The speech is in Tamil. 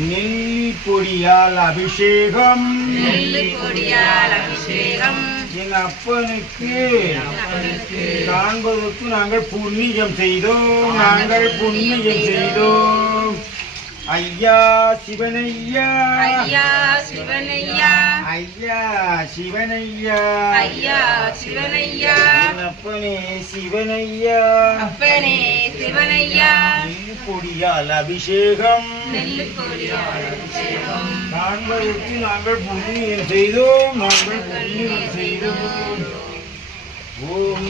நெல்லிப்பொடியால் அபிஷேகம் என் அப்பனுக்கு காண்பதற்கு நாங்கள் புண்ணியம் செய்தோம் ஐயா சிவனையா என் அப்பனே சிவனையா நெல்லிப்பொடியால் அபிஷேகம் காண்பதற்கு நாங்கள் புண்ணியம் செய்தோம் ஓம்